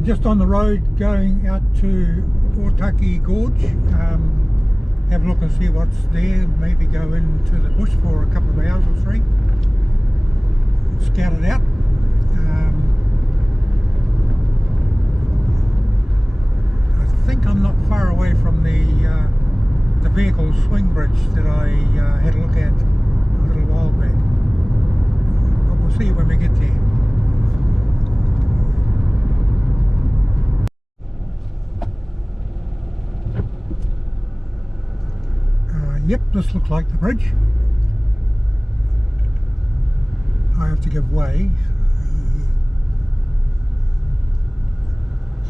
I'm just on the road going out to Otaki Gorge. Have a look and see what's there. Maybe go into the bush for a couple of hours or three. Scout it out. I think I'm not far away from the vehicle swing bridge that I had a look at a little while back. But we'll see when we get there. Yep, this looks like the bridge. I have to give way.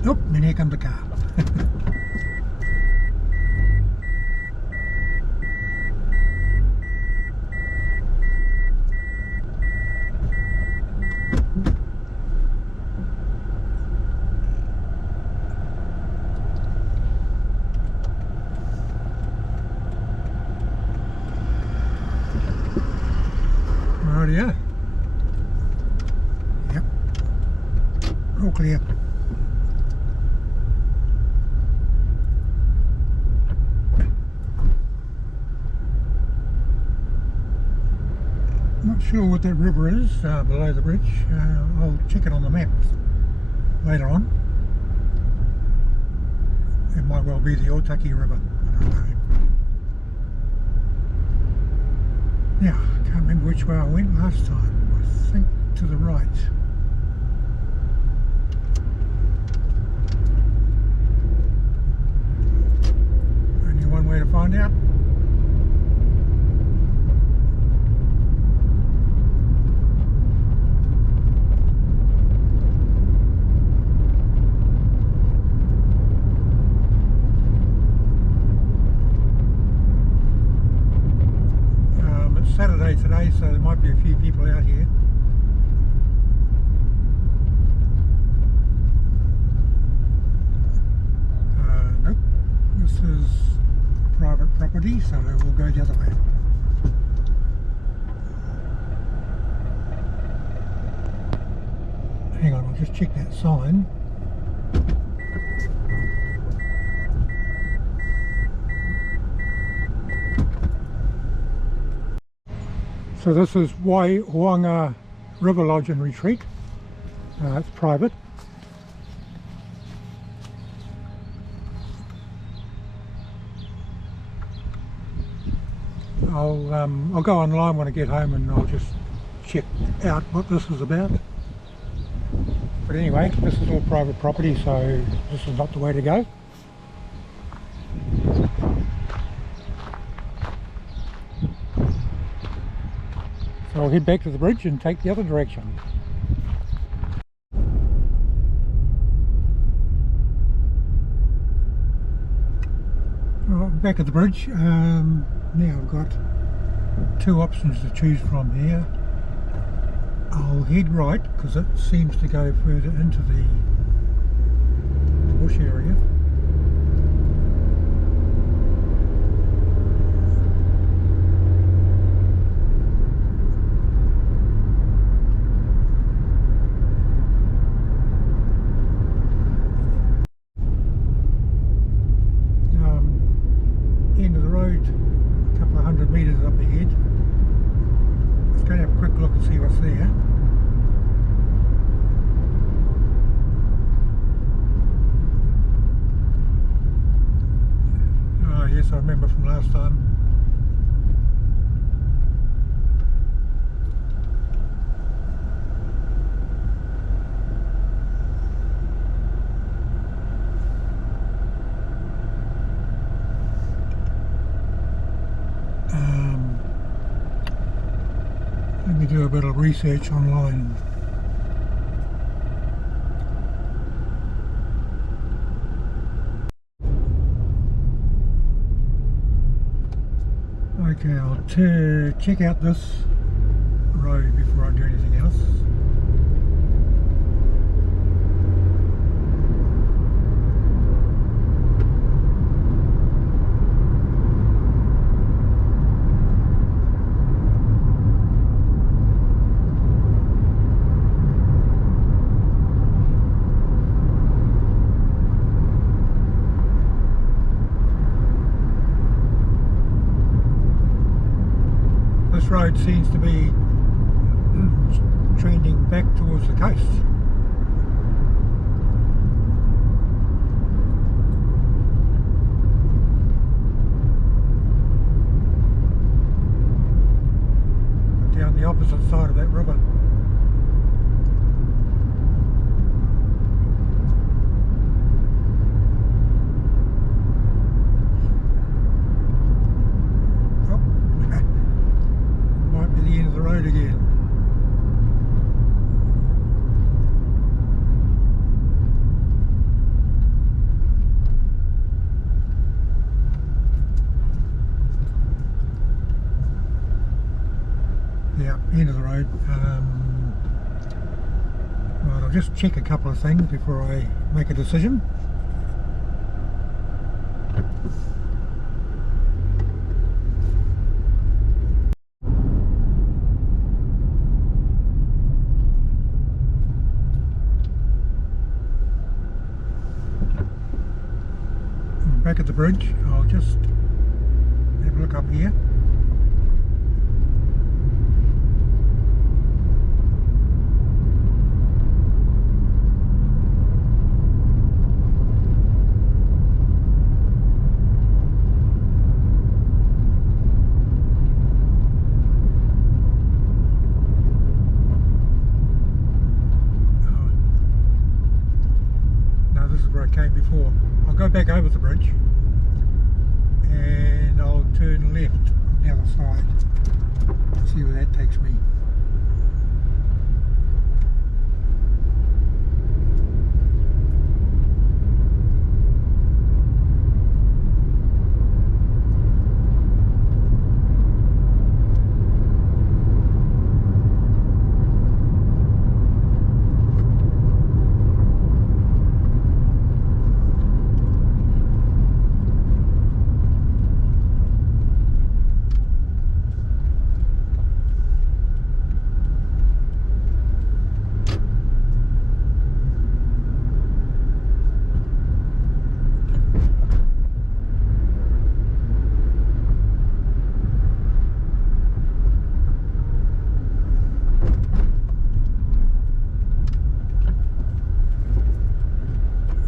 Nope, and here comes the car. Rightio. Yep. All clear. Not sure what that river is below the bridge. I'll check it on the map later on. It might well be the Otaki River. I don't know. Now, I can't remember which way I went last time. I think to the right. Only one way to find out. Saturday today, so there might be a few people out here. Nope, this is private property, so we'll go the other way. Hang on, I'll just check that sign. So this is Waihoanga River Lodge and Retreat. It's private. I'll go online when I get home and I'll just check out what this is about. But anyway, this is all private property, so this is not the way to go. So I'll head back to the bridge and take the other direction. Right, back at the bridge. Now I've got two options to choose from here. I'll head right because it seems to go further into the bush area. End of the road, a couple of 100 metres up ahead. Let's go have a quick look and see what's there. Oh yes, I remember from last time. Let me do a bit of research online. Okay, I'll check out this road before I do anything else. road seems to be trending back towards the coast. Down the opposite side of that river. Might be the end of the road again. Yeah, end of the road. Right, I'll just check a couple of things before I make a decision. Back at the bridge, I'll just have a look up here. No, this is where I came before. I'll go back over the bridge and I'll turn left on the other side. See where that takes me.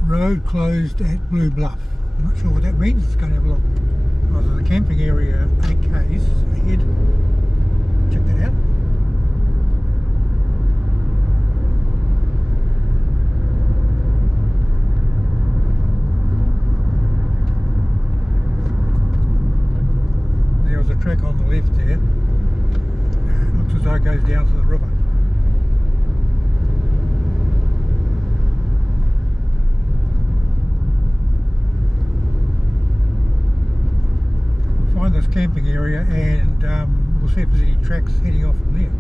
Road closed at Blue Bluff. I'm not sure what that means. Let's go and have a look. Oh, there's a camping area 8k's ahead. Check that out. There was a track on the left there. It looks as though it goes down to the river. Find this camping area and we'll see if there's any tracks heading off from there.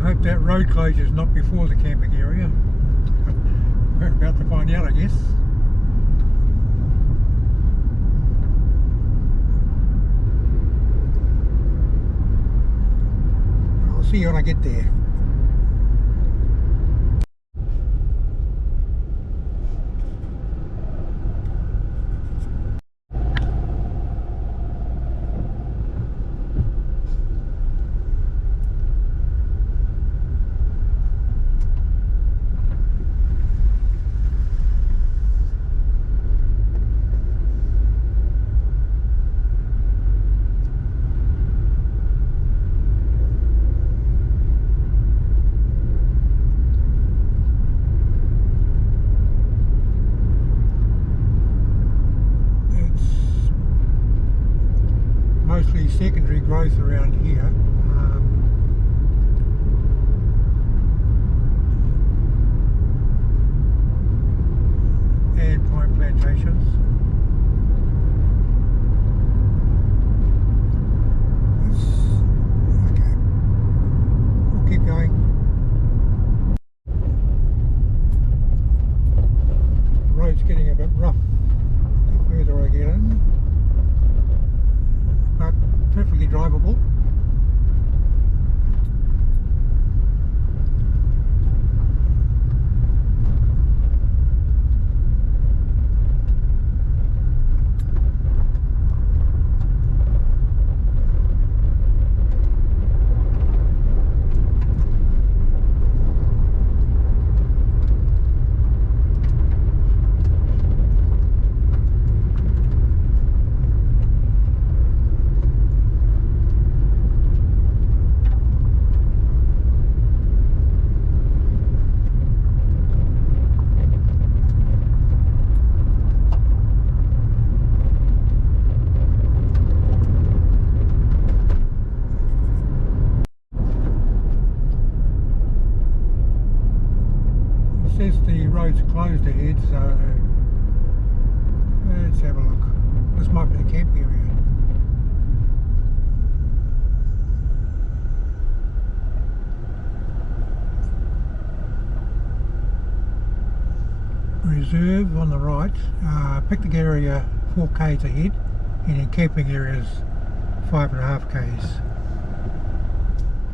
I hope that road closure is not before the camping area. We're about to find out, I guess. I'll see you when I get there. Mostly secondary growth around here. And pine plantations. Okay. We'll keep going. The road's getting a bit rough the further I get in. But perfectly drivable. road's closed ahead, so let's have a look. This might be a camp area. Reserve on the right, picnic area 4 k's ahead, and then camping areas 5.5 k's.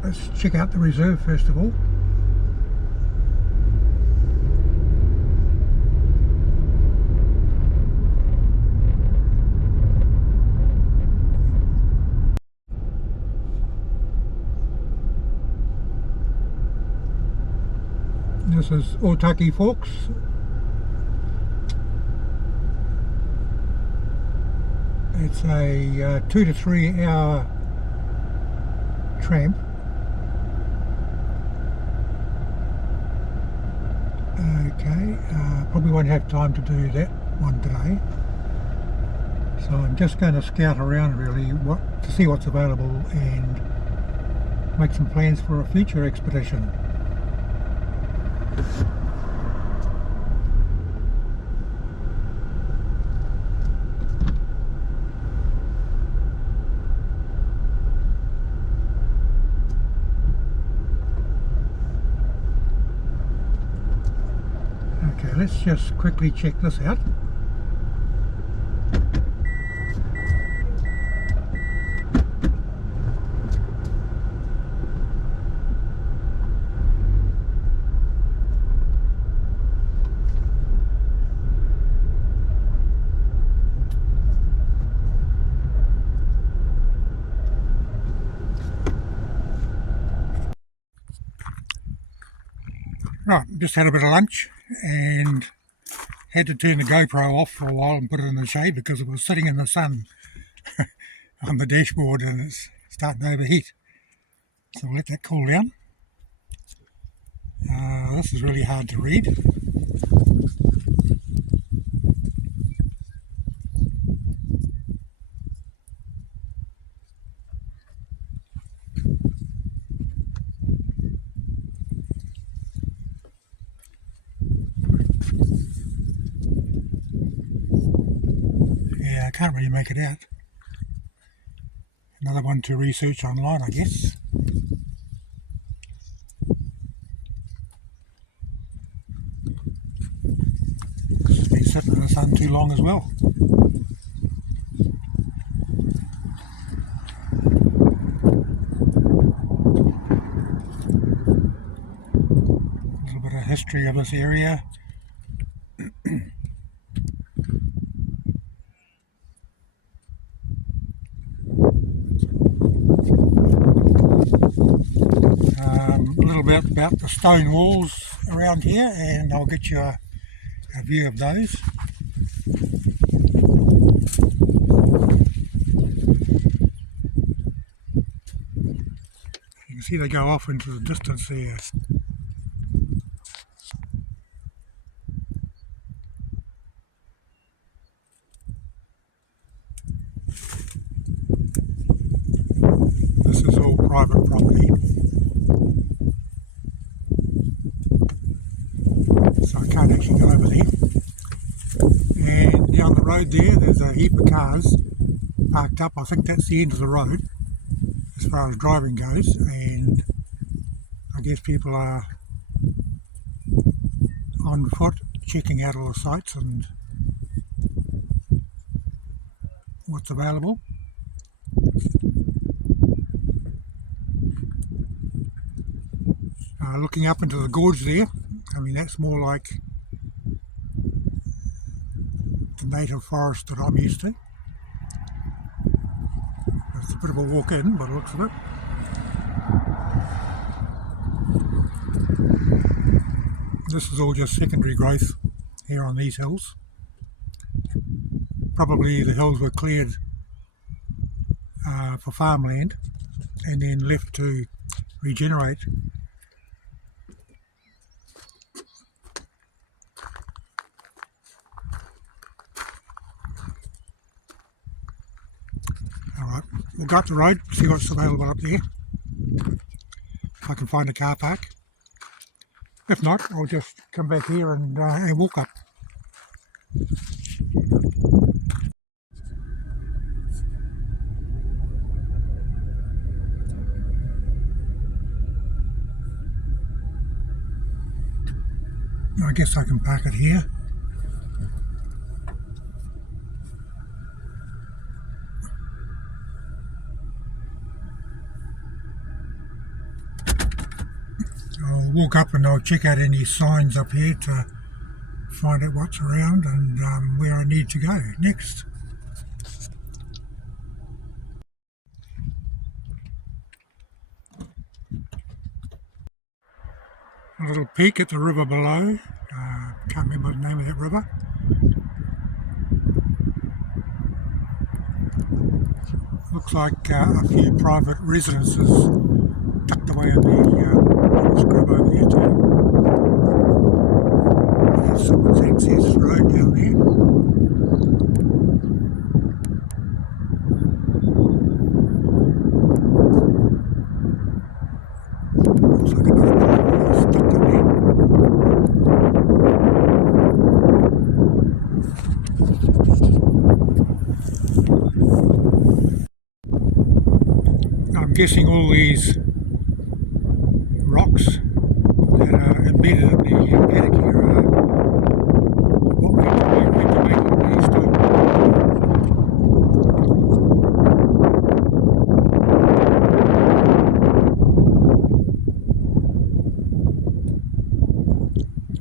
Let's check out the reserve first of all. This is Otaki Forks. It's a 2 to 3 hour tramp. Okay, probably won't have time to do that one today. So I'm just going to scout around really to see what's available and make some plans for a future expedition. Okay, let's just quickly check this out. Right, just had a bit of lunch and had to turn the GoPro off for a while and put it in the shade because it was sitting in the sun on the dashboard and it's starting to overheat. So we'll let that cool down. This is really hard to read. Yeah, I can't really make it out. Another one to research online, I guess. This has been sitting in the sun too long as well. A little bit of history of this area. A little bit about the stone walls around here, and I'll get you a view of those. You can see they go off into the distance there. This is all private property. So I can't actually go over there. And down the road there's a heap of cars parked up. I think that's the end of the road as far as driving goes, and I guess people are on foot checking out all the sites and what's available. Looking up into the gorge there, I mean that's more like the native forest that I'm used to. It's a bit of a walk in by the looks of it. This is all just secondary growth here on these hills. Probably the hills were cleared for farmland and then left to regenerate. Alright, we'll go up the road, see what's available up there. If I can find a car park. If not, I'll just come back here and walk up. I guess I can park it here. I'll walk up and I'll check out any signs up here to find out what's around and where I need to go next. A little peek at the river below. Can't remember the name of that river. Looks like a few private residences tucked away in the scrub over there too. There's someone's access road down there. Looks like another private house tucked in there. I'm guessing all these rocks that are embedded in the paddock here are what we need to make the stone.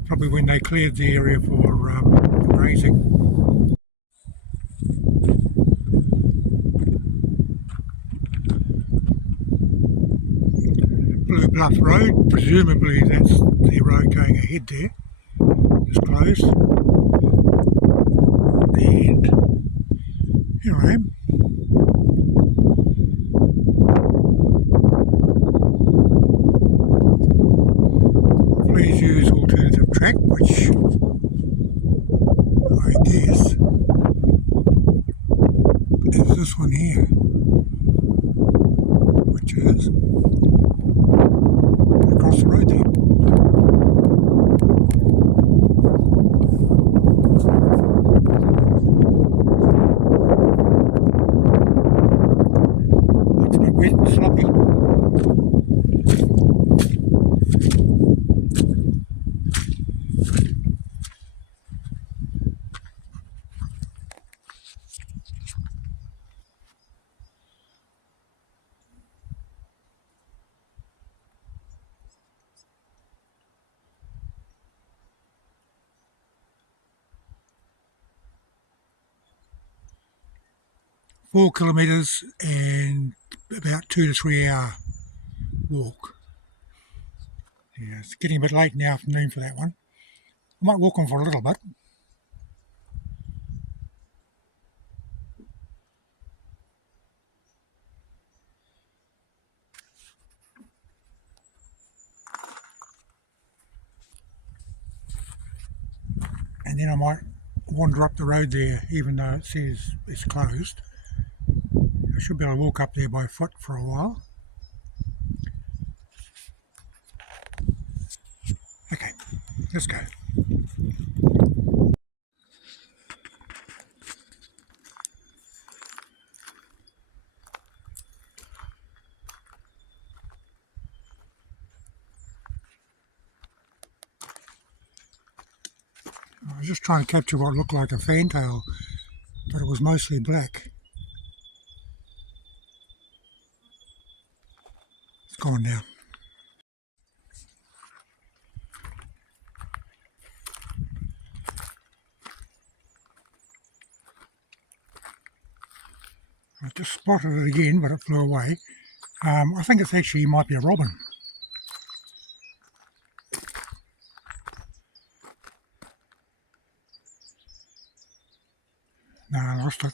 Probably when they cleared the area for grazing. Blue Bluff Road, presumably that's the road going ahead there, is closed. And here I am. Please use alternative track, which I guess is this one here, which is across the road there. Looks a bit wet and sloppy. 4 kilometres and about 2 to 3 hour walk. Yeah, it's getting a bit late in the afternoon for that one. I might walk on for a little bit. And then I might wander up the road there, even though it says it's closed. I should be able to walk up there by foot for a while. Okay, let's go. I was just trying to capture what looked like a fantail, but it was mostly black. It's gone now. I just spotted it again, but it flew away. I think it's actually might be a robin. No, I lost it.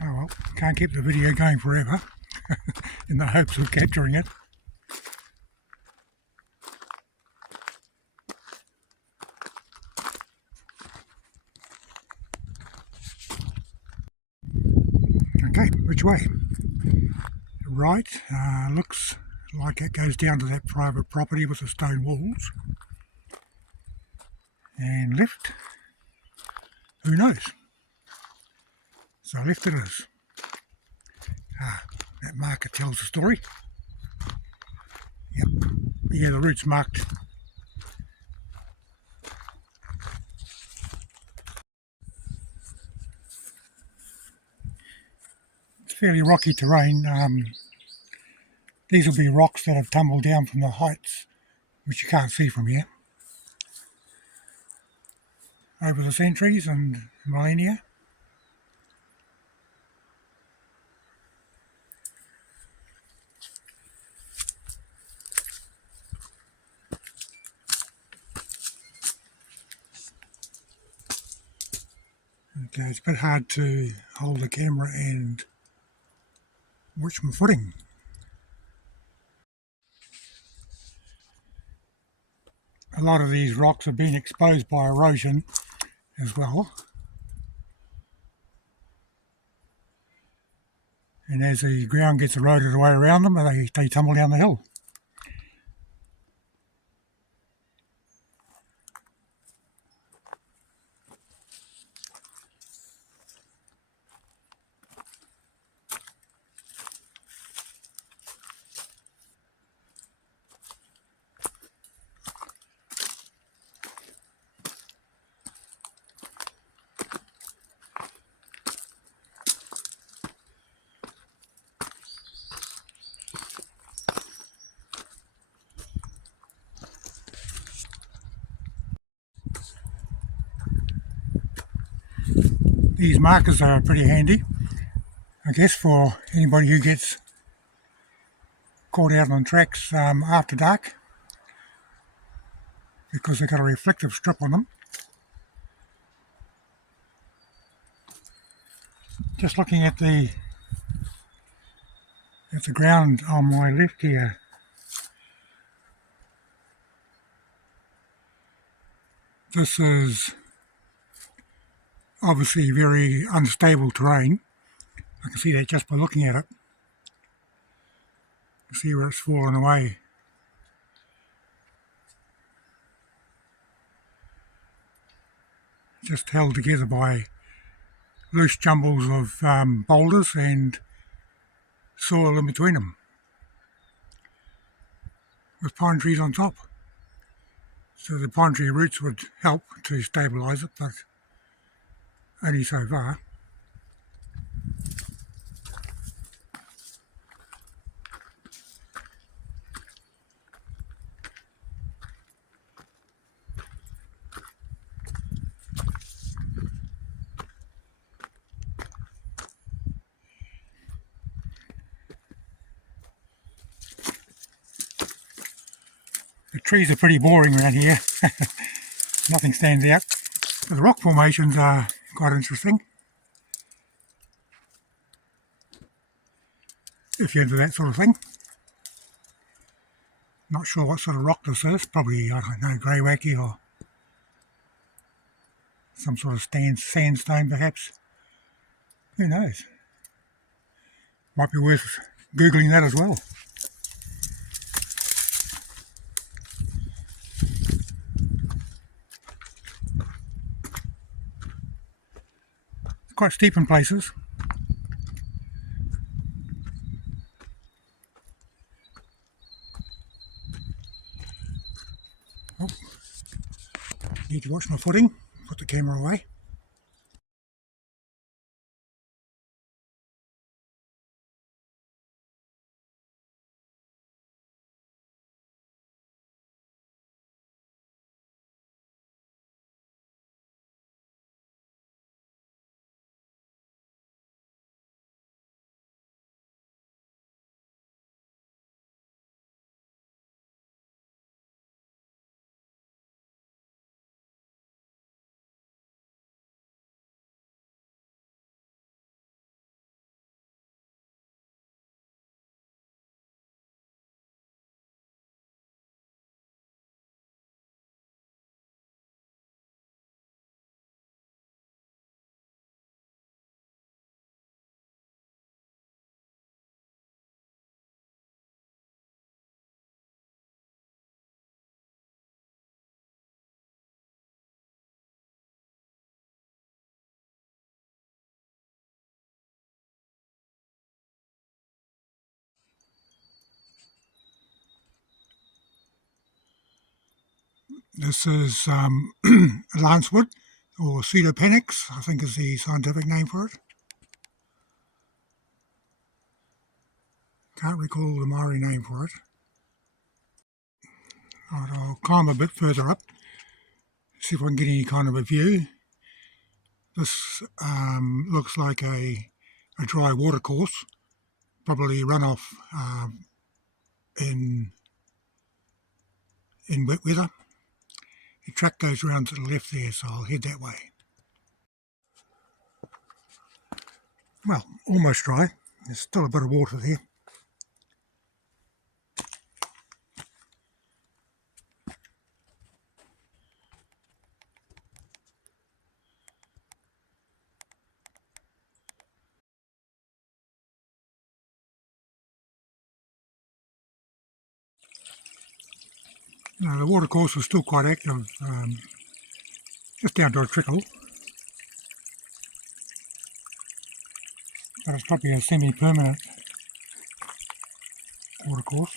Oh well, can't keep the video going forever in the hopes of capturing it. Okay, which way? Right, looks like it goes down to that private property with the stone walls. And left, who knows? So left it is. That marker tells the story. Yep, yeah, the route's marked. It's fairly rocky terrain. These will be rocks that have tumbled down from the heights, which you can't see from here, over the centuries and millennia. Okay, it's a bit hard to hold the camera and watch my footing. A lot of these rocks have been exposed by erosion as well. And as the ground gets eroded away around them, they tumble down the hill. These markers are pretty handy, I guess, for anybody who gets caught out on tracks after dark, because they've got a reflective strip on them. Just looking at the ground on my left here, this is obviously very unstable terrain. I can see that just by looking at it. You see where it's fallen away. Just held together by loose jumbles of boulders and soil in between them, with pine trees on top. So the pine tree roots would help to stabilise it, but only so far. The trees are pretty boring around here. Nothing stands out. But the rock formations are quite interesting, if you're into that sort of thing. Not sure what sort of rock this is. Probably, I don't know, grey-wacky or some sort of sandstone perhaps. Who knows? Might be worth Googling that as well. Quite steep in places. Oh, need to watch my footing. Put the camera away. This is lancewood, or pseudopenax, I think is the scientific name for it. Can't recall the Maori name for it. Right, I'll climb a bit further up, see if I can get any kind of a view. This looks like a dry watercourse, probably runoff in wet weather. The track goes around to the left there, so I'll head that way. Well, almost dry. There's still a bit of water there. Now, the watercourse was still quite active, just down to a trickle. But it's probably a semi-permanent watercourse.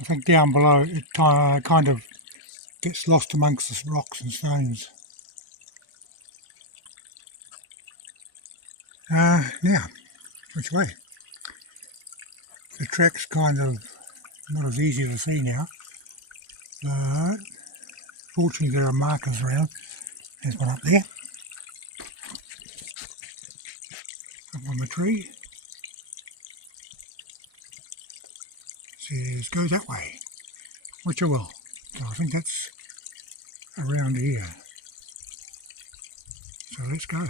I think down below it kind of gets lost amongst the rocks and stones. Now, which way? The track's kind of not as easy to see now, but fortunately there are markers around. There's one up there, up on the tree. It says go that way, which I will. So I think that's around here. So let's go.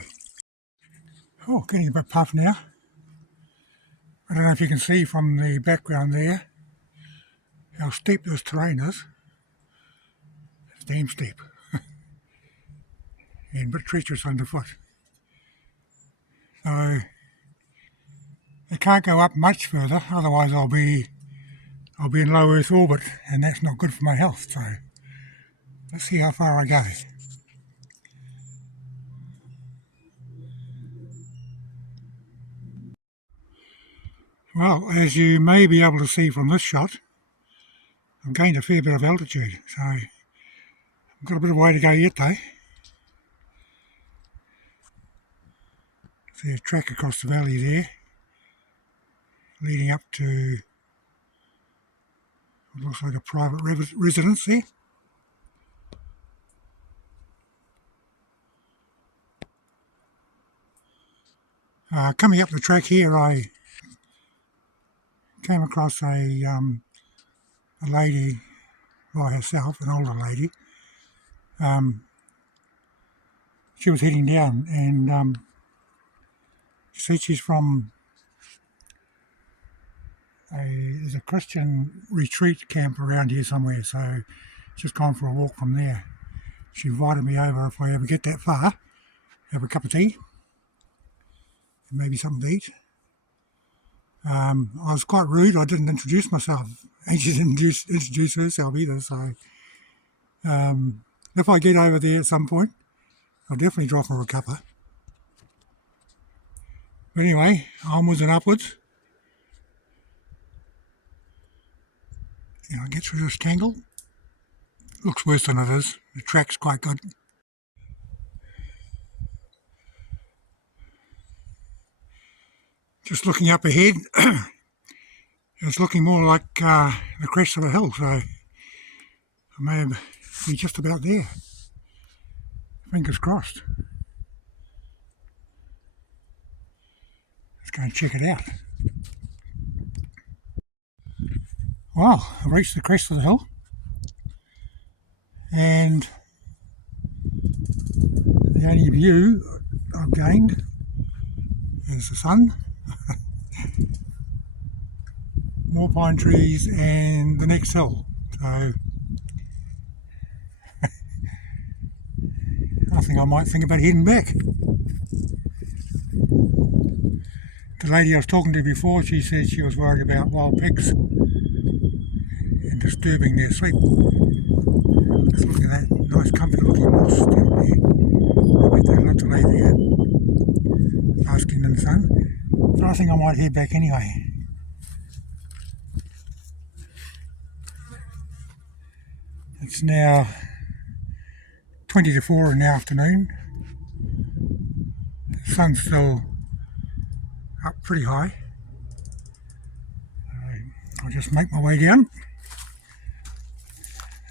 Oh, getting a bit puffed now. I don't know if you can see from the background there how steep this terrain is. It's damn steep. And a bit treacherous underfoot. So I can't go up much further, otherwise I'll be in low Earth orbit, and that's not good for my health. So let's see how far I go. Well, as you may be able to see from this shot, I've gained a fair bit of altitude, so I've got a bit of way to go yet though. See a track across the valley there, leading up to what looks like a private residence there. Coming up the track here, I came across a lady by herself, an older lady. She was heading down, and see, she's from there's a Christian retreat camp around here somewhere, so just gone for a walk from there. She invited me over if I ever get that far, have a cup of tea and maybe something to eat. I was quite rude, I didn't introduce myself, and she didn't introduce herself either, so if I get over there at some point, I'll definitely drop her a cuppa. But anyway, onwards and upwards. I get through this tangle. Looks worse than it is. The track's quite good. Just looking up ahead, it's looking more like the crest of a hill, so I may be just about there. Fingers crossed. Let's go and check it out. Well, I've reached the crest of the hill, and the only view I've gained is the sun, more pine trees, and the next hill. So I think I might think about heading back. The lady I was talking to before, she said she was worried about wild pigs and disturbing their sleep. Just look at that nice comfy looking moss down there. I bet they love to lay there basking in the sun. But I think I might head back anyway. It's now 20 to 4 in the afternoon. The sun's still up pretty high. I'll just make my way down.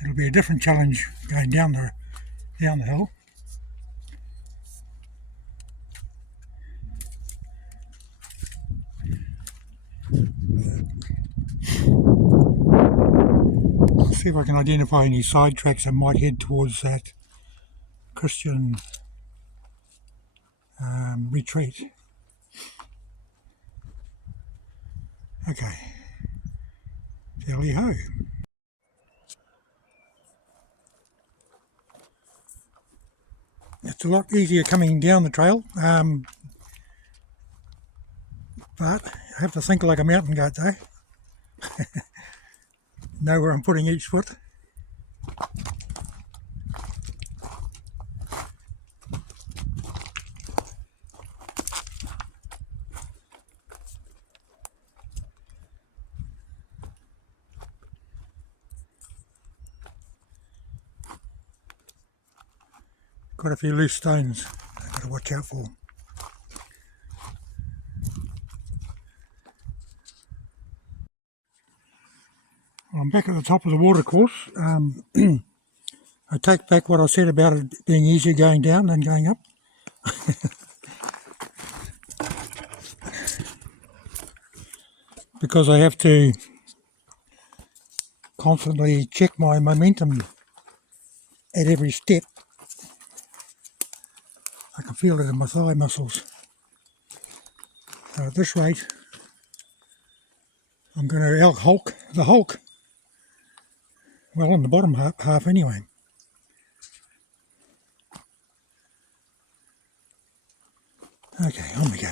It'll be a different challenge going down the hill. I'll see if I can identify any side tracks that might head towards that Christian retreat. Okay, tally ho. It's a lot easier coming down the trail, but I have to think like a mountain goat though. Know where I'm putting each foot. Quite a few loose stones I've got to watch out for. Well, I'm back at the top of the watercourse. I take back what I said about it being easier going down than going up. Because I have to constantly check my momentum at every step. I can feel it in my thigh muscles. So at this rate, I'm going to hulk the hulk. Well, on the bottom half anyway. Okay, on we go.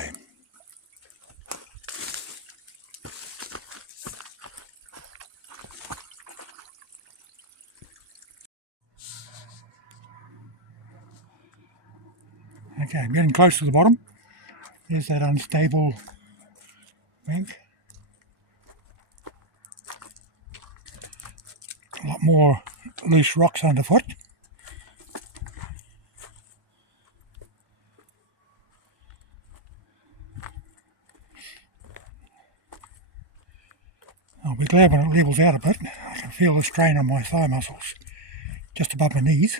Okay, I'm getting close to the bottom. There's that unstable bank. A lot more loose rocks underfoot. I'll be glad when it levels out a bit. I can feel the strain on my thigh muscles just above my knees.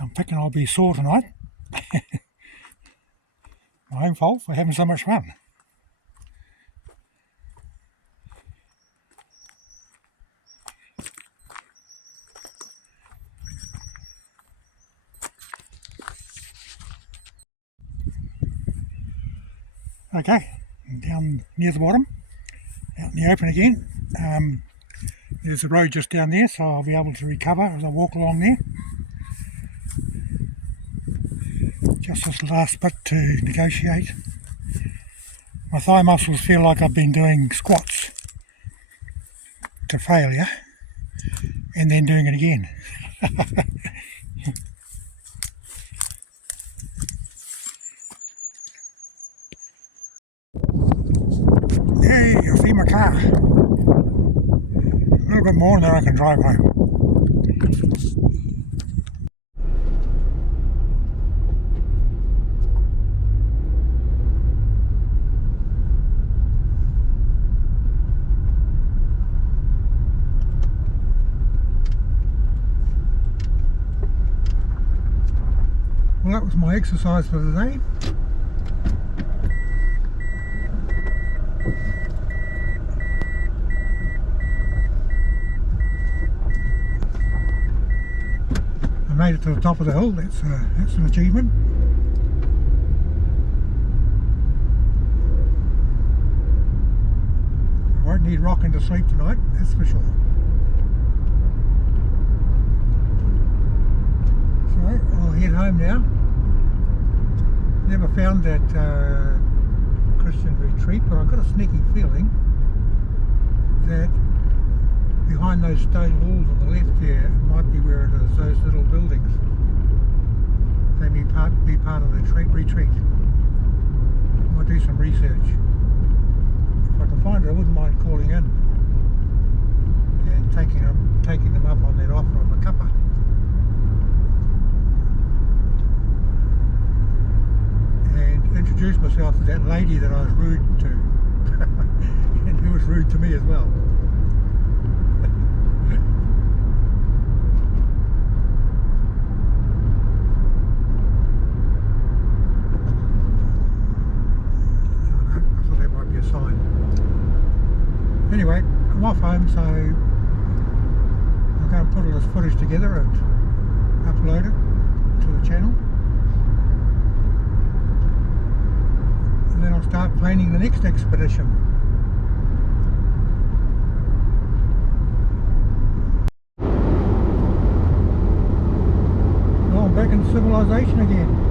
I'm thinking I'll be sore tonight. My own fault for having so much fun. Okay, down near the bottom, out in the open again. There's a road just down there, so I'll be able to recover as I walk along there. Just this last bit to negotiate. My thigh muscles feel like I've been doing squats to failure and then doing it again. Hey, I see my car. A little bit more and then I can drive home. Well, that was my exercise for the day. I made it to the top of the hill. That's an achievement. I won't need rocking to sleep tonight, that's for sure. So I'll head home now. Never found that Christian retreat, but I've got a sneaky feeling that behind those stone walls on the left there might be where it is, those little buildings. They may be part of the retreat. I'll do some research if I can find it, I wouldn't mind calling in and taking them up on that offer of a cuppa. And introduce myself to that lady that I was rude to. And who was rude to me as well. Anyway, I'm off home, so I'm going to put all this footage together and upload it to the channel, and then I'll start planning the next expedition. Well, I'm back in civilization again.